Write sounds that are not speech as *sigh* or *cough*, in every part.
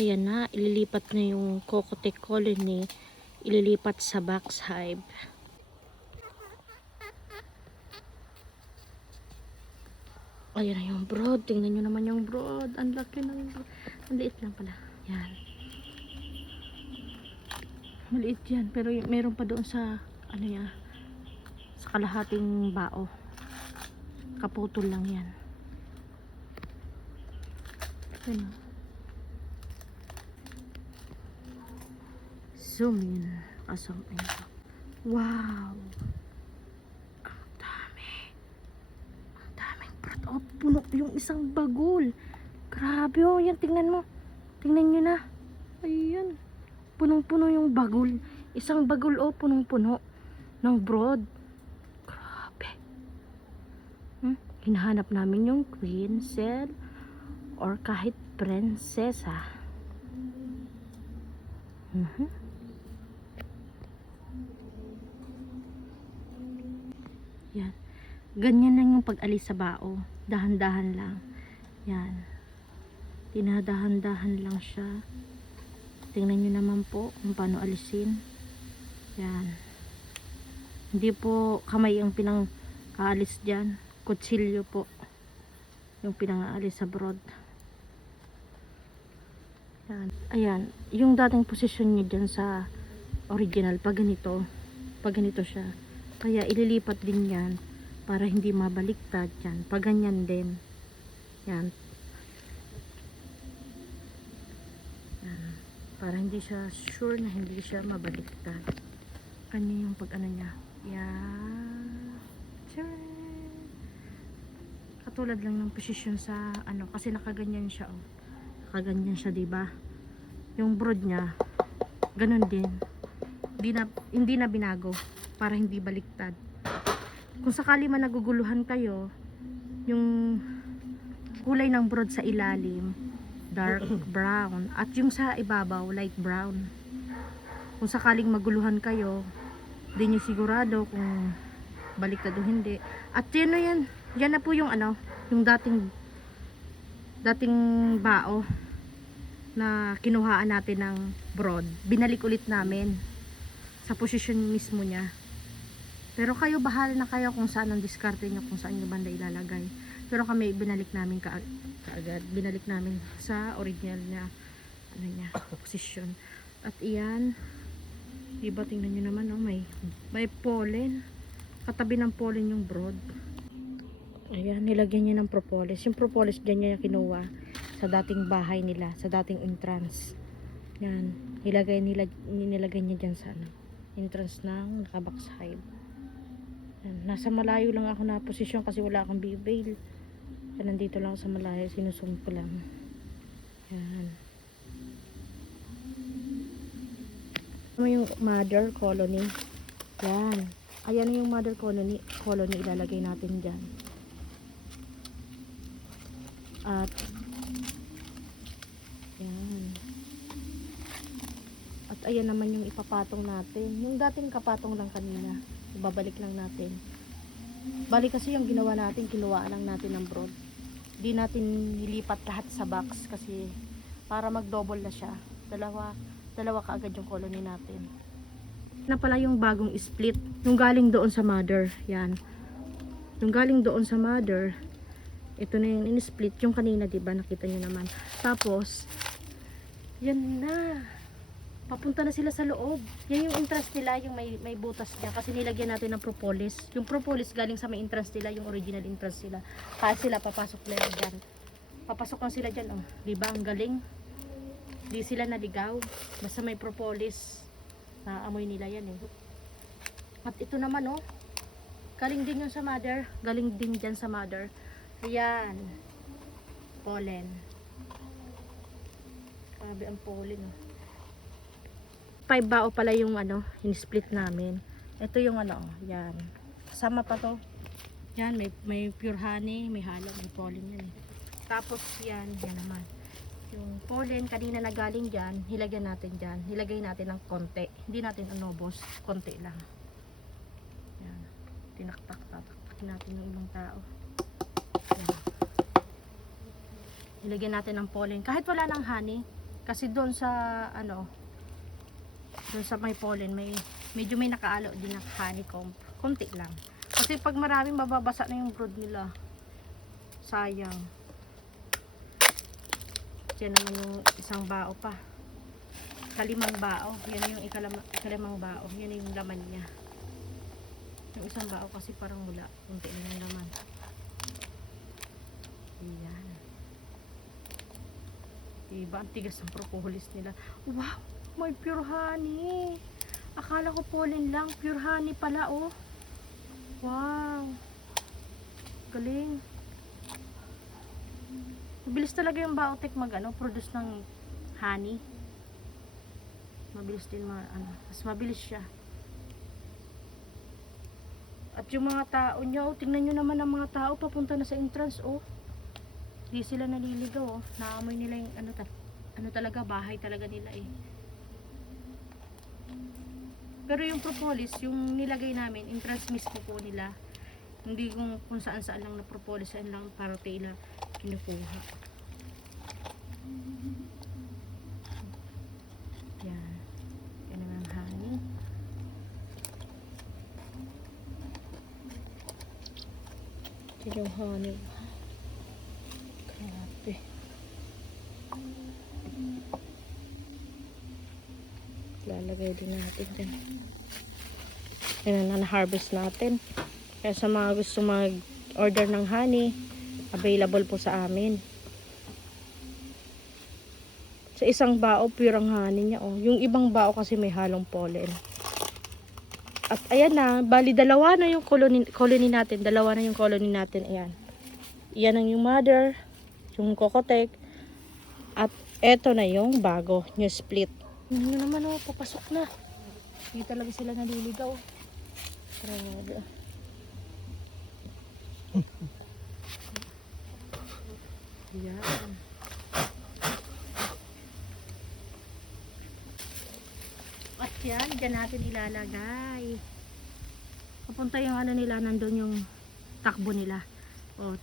Ayan na, ililipat na yung cocote colony, ililipat sa box hive. Ayan na yung brood. Tingnan nyo naman yung brood. Ang laki ng brood. Ang liit lang pala. Yan. Maliit yan. Pero meron pa doon sa, ano yan, sa kalahating bao. Kaputol lang yan. Ano? Zoom in. In. Wow! Ang dami. Ang daming prat. Oh, puno yung isang bagol. Grabe oh. Yan, tingnan mo. Tingnan nyo na. Ayan. Punong-puno yung bagol. Isang bagol oh, punong-puno. Ng broad. Grabe. Hmm? Hinahanap namin yung queen cell or kahit prinsesa. Mhm. Yan. Ganyan lang yung pag-alis sa bao. Dahan-dahan lang. Yan. Tinadahan-dahan lang siya. Tingnan nyo naman po kung paano alisin. Yan. Hindi po kamay ang pinang kaalis dyan. Kutsilyo po. Yung pinang-aalis sa broad. Yan. Ayan. Yung dating posisyon niya dyan sa original, pag ganito, pag ganito siya. Kaya ililipat din yan para hindi mabaliktad yan. Pag ganyan din. Yan. Yan. Para hindi siya sure na hindi siya mabaliktad. Kanya yung pag ano niya. Yan. Tcharan! Katulad lang ng posisyon sa ano kasi nakaganyan siya oh. Nakaganyan siya, ba? Yung broad niya ganun din. Hindi na hindi na binago para hindi baliktad. Kung sakali man naguguluhan kayo, yung kulay ng broad sa ilalim dark *clears throat* brown at yung sa ibabaw light brown. Kung sakaling maguluhan kayo, di nyo sigurado kung baliktad o hindi. At yan na yan. Yan na po yung ano, yung dating dating bao na kinuhaan natin ng broad. Binalik ulit namin sa posisyon mismo niya. Pero kayo bahala na kayo kung saan ang diskarte nyo, kung saan nyo banda ilalagay. Pero kami binalik namin ka kaagad. Binalik namin sa original niya ano niya, posisyon. At iyan, Diba tingnan nyo naman oh, may, may pollen. Katabi ng pollen yung broad. Ayan, nilagyan niya ng propolis. Yung propolis dyan niya kinuha sa dating bahay nila, sa dating entrance. Yan, nilagay, nila, nilagay niya dyan sa ano, entrance ng nakabox hive. Nasa malayo lang ako na posisyon kasi wala akong big-bail. Kaya nandito lang ako sa malayo, sinusum ko lang. Yan. Ano yung mother colony? Yan. Ayan yung mother colony, colony ilalagay natin dyan. At yan. At ayan naman yung ipapatong natin. Yung dating kapatong lang kanina. Ibabalik lang natin. Balik kasi yung ginawa natin, kinuha lang natin ng broad. Di natin nilipat lahat sa box kasi para mag-double na siya. Dalawa, dalawa kaagad yung colony natin. Na pala yung bagong split. Yung galing doon sa mother. Yan. Yung galing doon sa mother, ito na yung in-split. Yung kanina, di ba Nakita nyo naman. Tapos, yan na. Papunta na sila sa loob. Yan yung entrance nila, yung may, may butas niya. Kasi nilagyan natin ng propolis. Yung propolis galing sa may entrance nila, yung original entrance nila. Kaya sila papasok na yan dyan. Papasok na sila dyan, oh. Di? Ang galing. Di sila naligaw. Basta may propolis. Naamoy nila yan, eh. At ito naman, oh. Galing din yun sa mother. Galing din dyan sa mother. Ayan. Pollen. Grabe ang pollen. Oh. Five bao pala yung ano, yung split namin. Ito yung ano, oh, yan. Kasama pa to. Yan, may, may pure honey, may halo, may pollen yan. eh. Tapos yan, yan naman. Yung pollen, kanina na galing dyan, hilagyan natin dyan. Hilagay natin ng konti. Hindi natin anobos, konti lang. Yan. Tinaktak, tataktakin natin yung ibang tao. Yan. Ilagyan natin ng pollen. Kahit wala ng honey, Kasi doon sa ano, doon sa may pollen, may medyo may nakaalo din na honeycomb. Konti lang. Kasi pag maraming mababasa na yung brood nila. Sayang. Yan naman yung isang bao pa. Kalimang bao. Yan yung ikalama, ikalimang bao. Yan yung laman niya. Yung isang bao kasi parang wala. Kunti na yung laman. Ayan. Diba? Ang tigas ng propolis nila. Wow! May pure honey! Akala ko pollen lang. Pure honey pala, oh. Wow! Galing. Mabilis talaga yung Baotek mag ano, produce ng honey. Mabilis din ma ano, mas mabilis siya. At yung mga tao niya, oh, tingnan nyo naman ang mga tao papunta na sa entrance, oh. Di sila naliligaw, oh. Naamoy nila yung ano, ta ano talaga, bahay talaga nila eh. Pero yung propolis, yung nilagay namin, entrance mismo po nila. Hindi kung, kung saan saan lang na propolis, saan lang para tila kinukuha. Yan. Yan naman ang honey. Yan yung honey. Grabe. Lalagay din natin dyan. Yan na na-harvest natin. Kaya sa mga gusto mag-order ng honey, available po sa amin. Sa isang bao, pure ang honey niya. Oh. Yung ibang bao kasi may halong pollen. At ayan na, bali dalawa na yung colony, colony natin. Dalawa na yung colony natin. Ayan. Yan ang yung mother, yung cocotek. At eto na yung bago, yung split. Ano naman oh, papasok na. Hindi talaga sila naliligaw. Grabe. Yan. At yan, dyan natin ilalagay. Papunta yung ano nila, nandun yung takbo nila. O,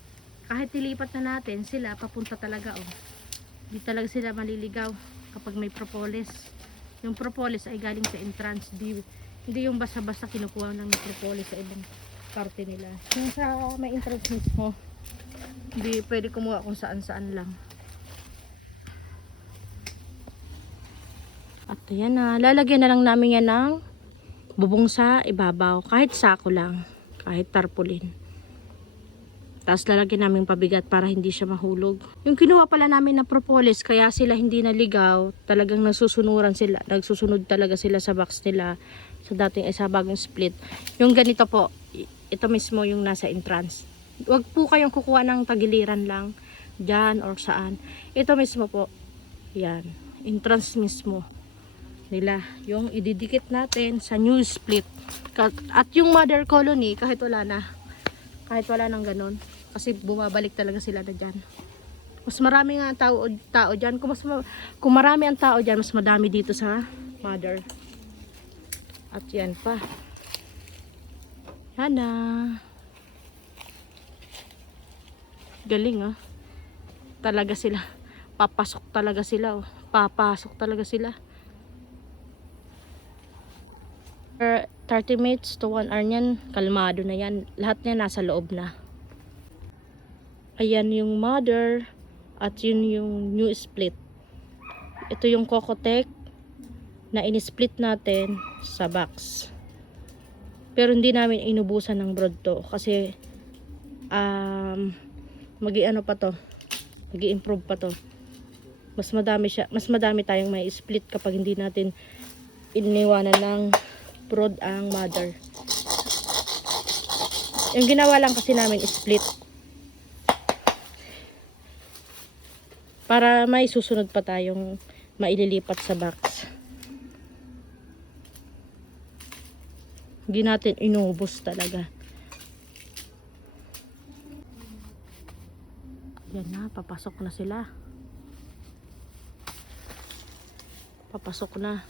kahit nilipat na natin, sila papunta talaga o. Di talaga sila maliligaw kapag may propolis. Yung propolis ay galing sa entrance. Di, hindi yung basta-basta kinukuha ng propolis sa ibang parte nila. Yung sa may entrance mismo, hindi pwede kumuha kung saan-saan lang. At ayan na, lalagyan na lang namin yan ng bubong sa ibabaw. Kahit sako lang, kahit tarpaulin. Tapos lalagyan namin pabigat para hindi siya mahulog. Yung kinuha pala namin na propolis, kaya sila hindi naligaw, talagang nasusunuran sila. Nagsusunod talaga sila sa box nila sa dating isa bagong split. Yung ganito po, ito mismo yung nasa entrance. Huwag po kayong kukuha ng tagiliran lang, dyan or saan. Ito mismo po, yan, entrance mismo nila. Yung ididikit natin sa new split. At yung mother colony, kahit wala na, kahit wala nang ganun, kasi bumabalik talaga sila na dyan. Mas marami nga ang tao, tao dyan. Kung, mas, ma- kung marami ang tao dyan, mas madami dito sa mother. At yan pa. Yan na. Galing ah. Talaga sila. Papasok talaga sila oh. Papasok talaga sila. For 30 minutes to 1 hour niyan, kalmado na yan. Lahat niya nasa loob na. Ayan yung mother at yun yung new split. Ito yung Cocotec na in-split natin sa box. Pero hindi namin inubusan ng brood to kasi um, magi ano pa to magi improve pa to mas madami siya mas madami tayong may split kapag hindi natin iniwanan ng brood ang mother yung ginawa lang kasi namin split para may susunod pa tayong maililipat sa box hindi natin inubos talaga Yan na, papasok na sila. Papasok na.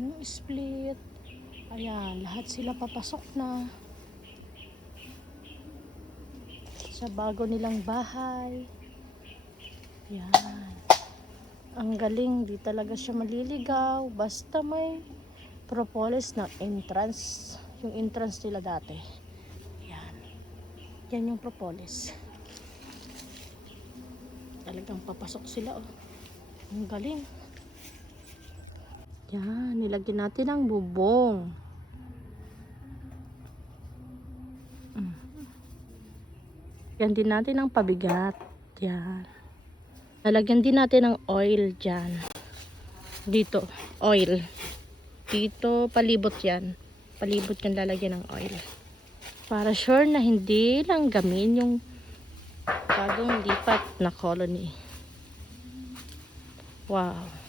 Yung split. Ayan, lahat sila papasok na. Sa bago nilang bahay. Yan. Ang galing, di talaga siya maliligaw. Basta may propolis na entrance. Yung entrance nila dati. Yan. Yan yung propolis. Talagang papasok sila oh. Ang galing. Yan, nilagyan natin ng bubong. Mm. Yan din natin ng pabigat. Yan. Lalagyan din natin ng oil dyan. Dito, oil. Dito, palibot yan. Palibot yung lalagyan ng oil. Para sure na hindi lang gamin yung bagong lipat na colony. Wow.